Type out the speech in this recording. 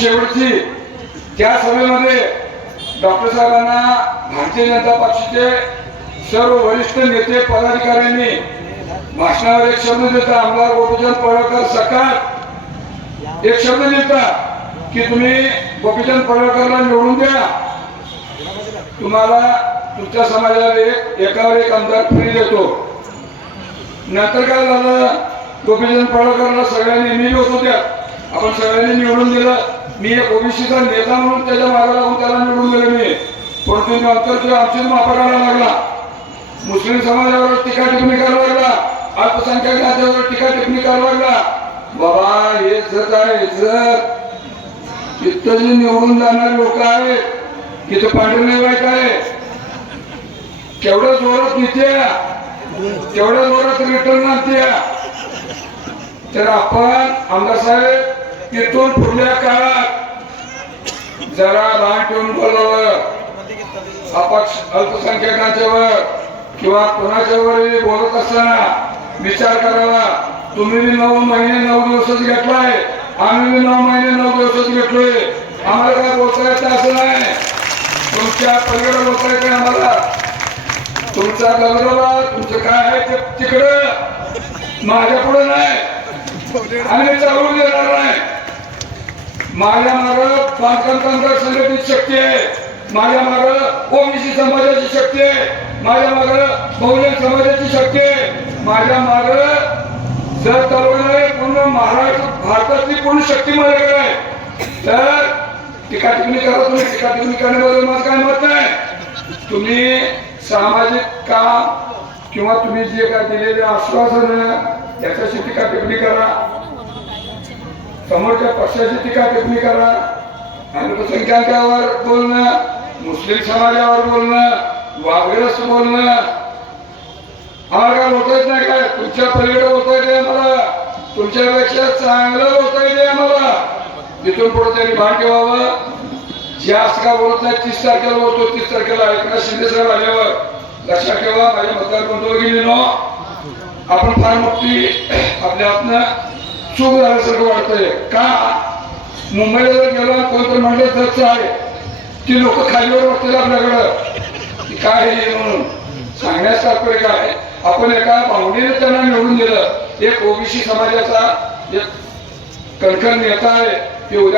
शेवटची त्या सभेमध्ये डॉक्टर साहेबांना भारतीय जनता पक्षाचे सर्व वरिष्ठ नेते पदाधिकाऱ्यांनी भाषणावर एक शब्द देता, आमदार गोपीचंद पडळकर सकाळ एक शब्द देता की तुम्ही गोपीचंद पडळकरला निवडून द्या, तुम्हाला तुमच्या समाजाला एकावर एक आमदार फ्री देतो. नंतर काय झालं, गोपीचंद पडळकरला सगळ्यांनी मी होतो त्यात, आपण सगळ्यांनी निवडून दिलं. मी एक ओबीसीचा नेता म्हणून त्याच्या मागे लागून त्याला निवडून दिलं मी. परंतु नंतर आमचीच माफा काढायला लागला, मुस्लिम समाजावर टीका टिप्पणी करायला लागला, अल्पसंख्याक जातीवर टीका टिप्पणी करायला लागला. बाबा हे जर आहे जर इथं जे निवडून जाणारे लोक आहेत तिथं पांढरे वाईट आहे, केवढ्या जोरात नेते केवढ्या जोरात रिटर्न आणते. तर आपण आमदार साहेब तिथून पुढल्या काळात जरा लहान ठेवून बोलावं, अपक्ष अल्पसंख्याकांच्यावर किंवा कोणाच्यावर बोलत असताना विचार करावा. तुम्ही 9 महिने 9 दिवसच घेतलाय, आम्ही 9 महिने 9 दिवसच घेतलोय. आम्हाला काय बोलता येतं असं नाही, तुमच्या पलीकडे बोलता येते आम्हाला. तुमच्या गगनाला तुमचं काय आहे ते तिकडं, माझ्या पुढे नाही, आम्ही चालू देणार नाही. माझ्या मागं बांधकाम कामगार संघटित शक्ती आहे, माझ्या मागं ओबीसी समाजाची शक्ती आहे, माझ्या मागं बहुजन समाजाची शक्ती आहे, माझ्या मागं जर तलवार पूर्ण महाराष्ट्र भारतातली पूर्ण शक्ती माझ्याकडे आहे. तर टीका टिप्पणी करा, तुम्ही टीका टिप्पणी करण्याबद्दल माझं काय मत नाही. तुम्ही सामाजिक काम किंवा तुम्ही जे काय दिलेले आश्वासन त्याच्याशी टीका टिप्पणी करा, समोरच्या पक्षाची टीका टिप्पणी करा, अल्पसंख्याकांवर बोलणं, मुस्लिम समाजावर बोलणं, वादग्रस्त बोलणं आम्हाला काय बोलता येत नाही. काय तुमच्या पलीकडे बोलता येते आम्हाला, तुमच्यापेक्षा चांगलं बोलता येते आम्हाला. तिथून पुढे त्यांनी भान ठेवावं. जास्त का बोलत नाही, 30 तारखेला बोलतो, 30 तारखेला एकनाथ शिंदे साहेब आल्यावर लक्षात ठेवा. माझ्या मतदार गेलेलो आपण फार मोठी आपल्या हातनं चूक झाल्यासारखं वाटतंय. का मुंबईला जर गेलो कोणतं मंडळ दक्ष आहे ती लोक खालीवर बघतील आपल्याकडं काय हे म्हणून. सांगण्यास तात्पर्य काय, आपण एका भावनेने त्यांना निवडून दिलं. एक ओबीसी समाजाचा एक कणखर नेता आहे, ते उद्या